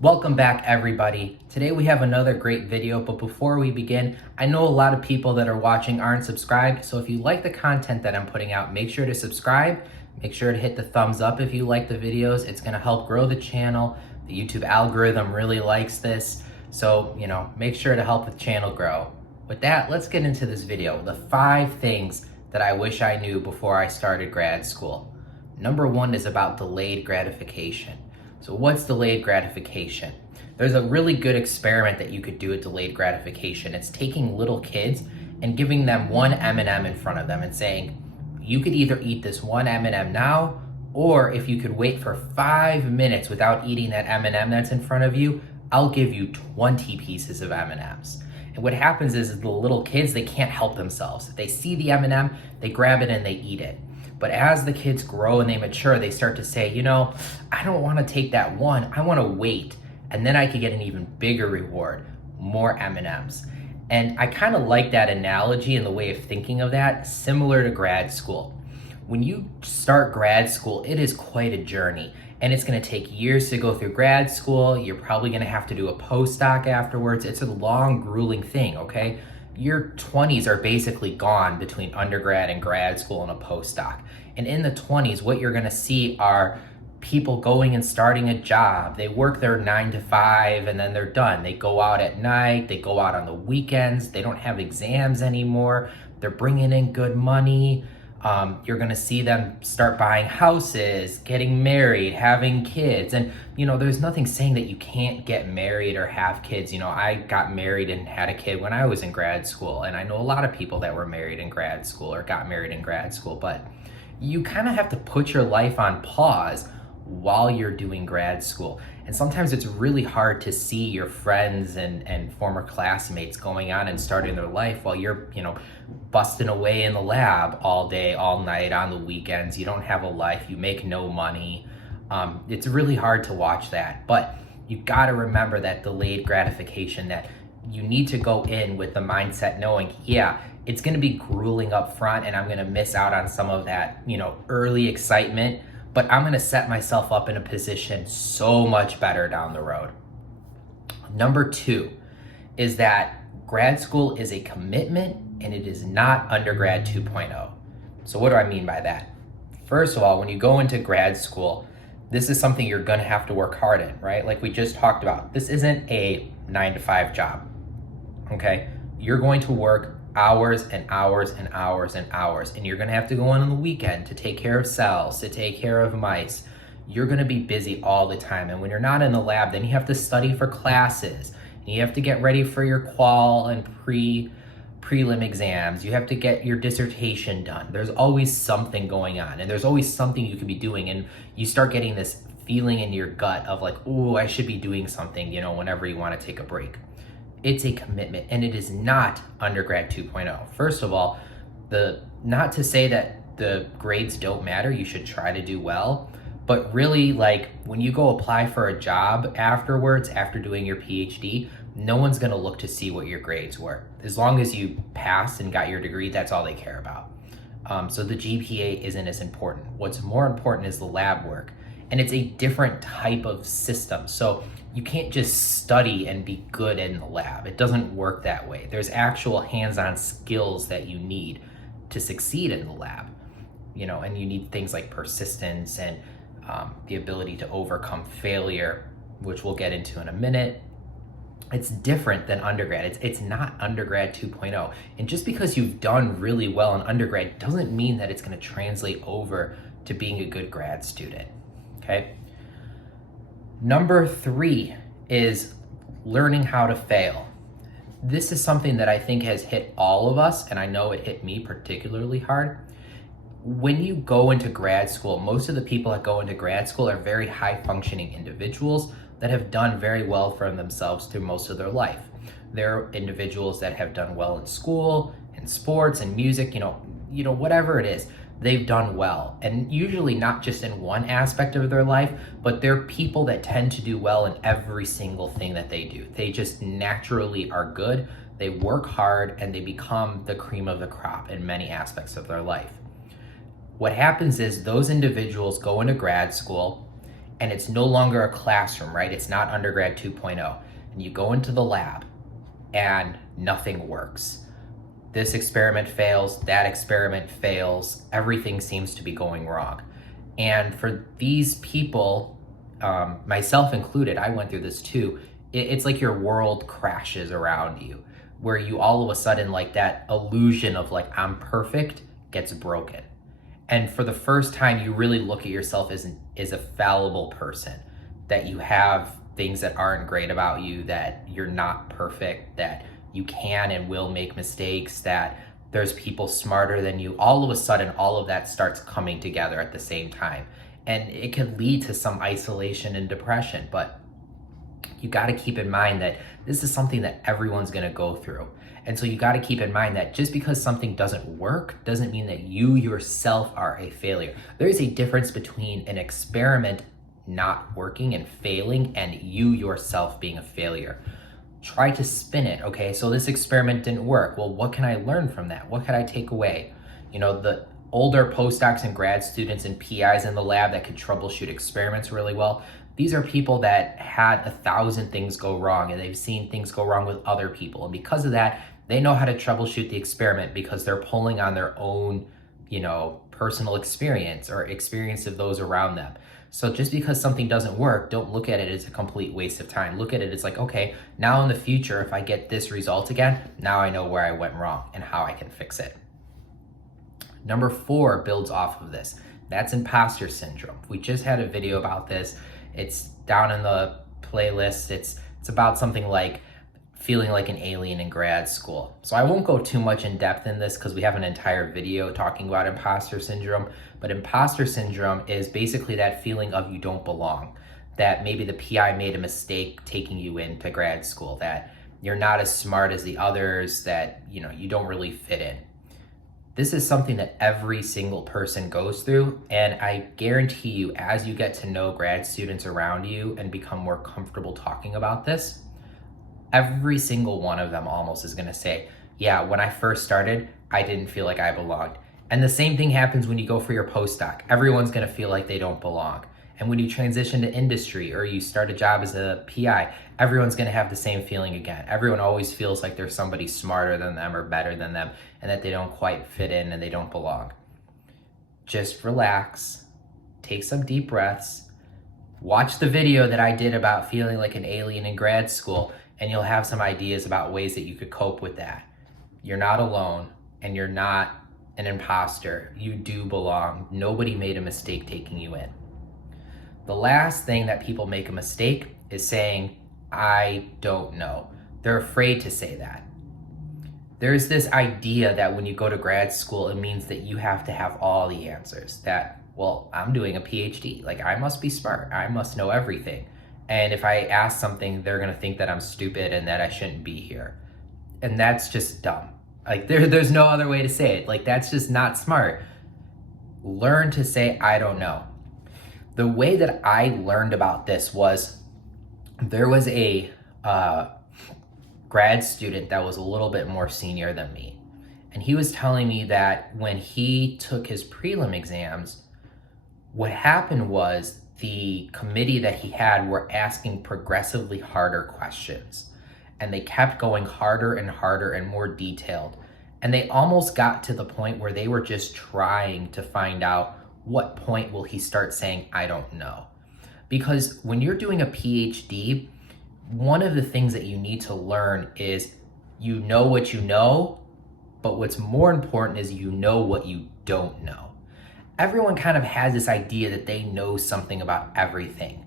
Welcome back, everybody. Today we have another great video, but before we begin, I know a lot of people that are watching aren't subscribed, so if you like the content that I'm putting out, make sure to subscribe. Make sure to hit the thumbs up if you like the videos. It's gonna help grow the channel. The YouTube algorithm really likes this, so make sure to help the channel grow. With that, let's get into this video. The 5 things that I wish I knew before I started grad school. Number 1 is about delayed gratification. So what's delayed gratification? There's a really good experiment that you could do with delayed gratification. It's taking little kids and giving them one M&M in front of them and saying, you could either eat this one M&M now, or if you could wait for 5 minutes without eating that M&M that's in front of you, I'll give you 20 pieces of M&Ms. And what happens is the little kids, they can't help themselves. If they see the M&M, they grab it and they eat it. But as the kids grow and they mature, they start to say, I don't want to take that one. I want to wait. And then I could get an even bigger reward, more M&Ms. And I kind of like that analogy and the way of thinking of that, similar to grad school. When you start grad school, it is quite a journey. And it's going to take years to go through grad school. You're probably going to have to do a postdoc afterwards. It's a long, grueling thing, okay? Your 20s are basically gone between undergrad and grad school and a postdoc. And in the 20s, what you're gonna see are people going and starting a job. They work their 9 to 5 and then they're done. They go out at night, they go out on the weekends, they don't have exams anymore. They're bringing in good money. You're gonna see them start buying houses, getting married, having kids. And there's nothing saying that you can't get married or have kids. I got married and had a kid when I was in grad school. And I know a lot of people that were married in grad school or got married in grad school, but you kind of have to put your life on pause while you're doing grad school. And sometimes it's really hard to see your friends and former classmates going on and starting their life while you're, busting away in the lab all day, all night, on the weekends. You don't have a life, you make no money. It's really hard to watch that, but you gotta remember that delayed gratification, that you need to go in with the mindset knowing, it's gonna be grueling up front and I'm gonna miss out on some of that, early excitement, but I'm gonna set myself up in a position so much better down the road. Number 2 is that grad school is a commitment and it is not undergrad 2.0. So what do I mean by that? First of all, when you go into grad school, this is something you're gonna have to work hard in, right? Like we just talked about, this isn't a 9 to 5 job, okay? You're going to work hours and hours and hours and hours, and you're gonna have to go on the weekend to take care of cells, to take care of mice. You're gonna be busy all the time, and when you're not in the lab, then you have to study for classes, and you have to get ready for your qual and prelim exams. You have to get your dissertation done. There's always something going on, and there's always something you could be doing, and you start getting this feeling in your gut of like, oh, I should be doing something, whenever you wanna take a break. It's a commitment, and it is not undergrad 2.0. First of all, not to say that the grades don't matter, you should try to do well, but really, like, when you go apply for a job afterwards, after doing your PhD, no one's gonna look to see what your grades were. As long as you passed and got your degree, that's all they care about. So the GPA isn't as important. What's more important is the lab work, and it's a different type of system. So you can't just study and be good in the lab. It doesn't work that way. There's actual hands-on skills that you need to succeed in the lab, and you need things like persistence and the ability to overcome failure, which we'll get into in a minute. It's different than undergrad. It's not undergrad 2.0. And just because you've done really well in undergrad doesn't mean that it's gonna translate over to being a good grad student, okay? Number 3 is learning how to fail. This is something that I think has hit all of us, and I know it hit me particularly hard. When you go into grad school, most of the people that go into grad school are very high-functioning individuals that have done very well for themselves through most of their life. They're individuals that have done well in school, in sports, and music, whatever it is. They've done well, and usually not just in one aspect of their life, but they're people that tend to do well in every single thing that they do. They just naturally are good, they work hard, and they become the cream of the crop in many aspects of their life. What happens is those individuals go into grad school and it's no longer a classroom, right? It's not undergrad 2.0. And you go into the lab and nothing works. This experiment fails, that experiment fails, everything seems to be going wrong. And for these people, myself included, I went through this too, it's like your world crashes around you, where you all of a sudden, like, that illusion of like, I'm perfect gets broken. And for the first time, you really look at yourself as a fallible person, that you have things that aren't great about you, that you're not perfect, that you can and will make mistakes, that there's people smarter than you. All of a sudden, all of that starts coming together at the same time. And it could lead to some isolation and depression, but you got to keep in mind that this is something that everyone's going to go through. And so you got to keep in mind that just because something doesn't work doesn't mean that you yourself are a failure. There is a difference between an experiment not working and failing and you yourself being a failure. Try to spin it, okay? So this experiment didn't work. Well, what can I learn from that? What could I take away? You know, the older postdocs and grad students and PIs in the lab that could troubleshoot experiments really well, these are people that had 1,000 things go wrong, and they've seen things go wrong with other people. And because of that, they know how to troubleshoot the experiment because they're pulling on their own, you know, personal experience or experience of those around them. So just because something doesn't work, don't look at it as a complete waste of time. Look at it as like, okay, now in the future, if I get this result again, now I know where I went wrong and how I can fix it. Number 4 builds off of this. That's imposter syndrome. We just had a video about this. It's down in the playlist. It's about something like feeling like an alien in grad school. So I won't go too much in depth in this because we have an entire video talking about imposter syndrome. But imposter syndrome is basically that feeling of you don't belong, that maybe the PI made a mistake taking you into grad school, that you're not as smart as the others, that, you know, you don't really fit in. This is something that every single person goes through, and I guarantee you, as you get to know grad students around you and become more comfortable talking about this, every single one of them almost is gonna say, yeah, when I first started, I didn't feel like I belonged. And the same thing happens when you go for your postdoc. Everyone's gonna feel like they don't belong. And when you transition to industry or you start a job as a PI, everyone's gonna have the same feeling again. Everyone always feels like there's somebody smarter than them or better than them and that they don't quite fit in and they don't belong. Just relax, take some deep breaths, watch the video that I did about feeling like an alien in grad school, and you'll have some ideas about ways that you could cope with that. You're not alone, and you're not an imposter. You do belong. Nobody made a mistake taking you in. The last thing that people make a mistake is saying, I don't know. They're afraid to say that. There's this idea that when you go to grad school, it means that you have to have all the answers. That, well, I'm doing a PhD. Like, I must be smart. I must know everything. And if I ask something, they're gonna think that I'm stupid and that I shouldn't be here. And that's just dumb. Like, there's no other way to say it. Like, that's just not smart. Learn to say, I don't know. The way that I learned about this was there was a grad student that was a little bit more senior than me. And he was telling me that when he took his prelim exams, what happened was the committee that he had were asking progressively harder questions. And they kept going harder and harder and more detailed. And they almost got to the point where they were just trying to find out what point will he start saying, I don't know. Because when you're doing a PhD, one of the things that you need to learn is you know what you know, but what's more important is you know what you don't know. Everyone kind of has this idea that they know something about everything.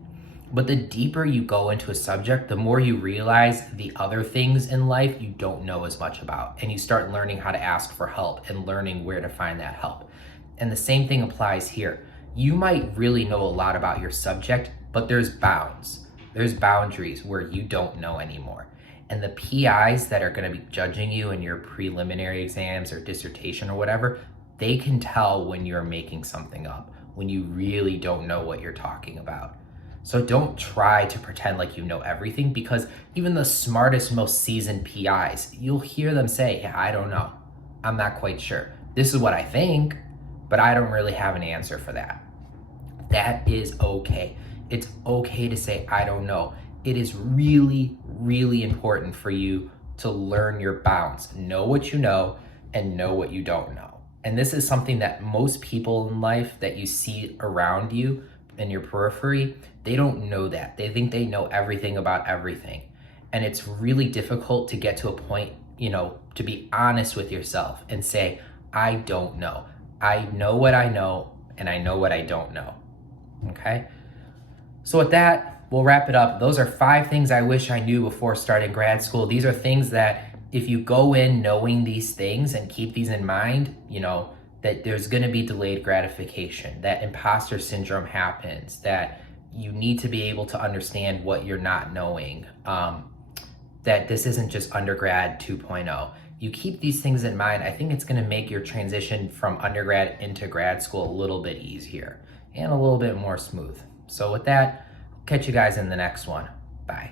But the deeper you go into a subject, the more you realize the other things in life you don't know as much about. And you start learning how to ask for help and learning where to find that help. And the same thing applies here. You might really know a lot about your subject, but there's bounds. There's boundaries where you don't know anymore. And the PIs that are gonna be judging you in your preliminary exams or dissertation or whatever, they can tell when you're making something up, when you really don't know what you're talking about. So don't try to pretend like you know everything, because even the smartest, most seasoned PIs, you'll hear them say, yeah, I don't know. I'm not quite sure. This is what I think, but I don't really have an answer for that. That is okay. It's okay to say, I don't know. It is really, really important for you to learn your bounds. Know what you know and know what you don't know. And this is something that most people in life that you see around you in your periphery, they don't know that. They think they know everything about everything. And it's really difficult to get to a point, to be honest with yourself and say, I don't know. I know what I know and I know what I don't know. Okay? So with that, we'll wrap it up. Those are 5 things I wish I knew before starting grad school. These are things that if you go in knowing these things and keep these in mind, that there's going to be delayed gratification, that imposter syndrome happens, that you need to be able to understand what you're not knowing, that this isn't just undergrad 2.0. You keep these things in mind, I think it's going to make your transition from undergrad into grad school a little bit easier and a little bit more smooth. So with that, catch you guys in the next one. Bye.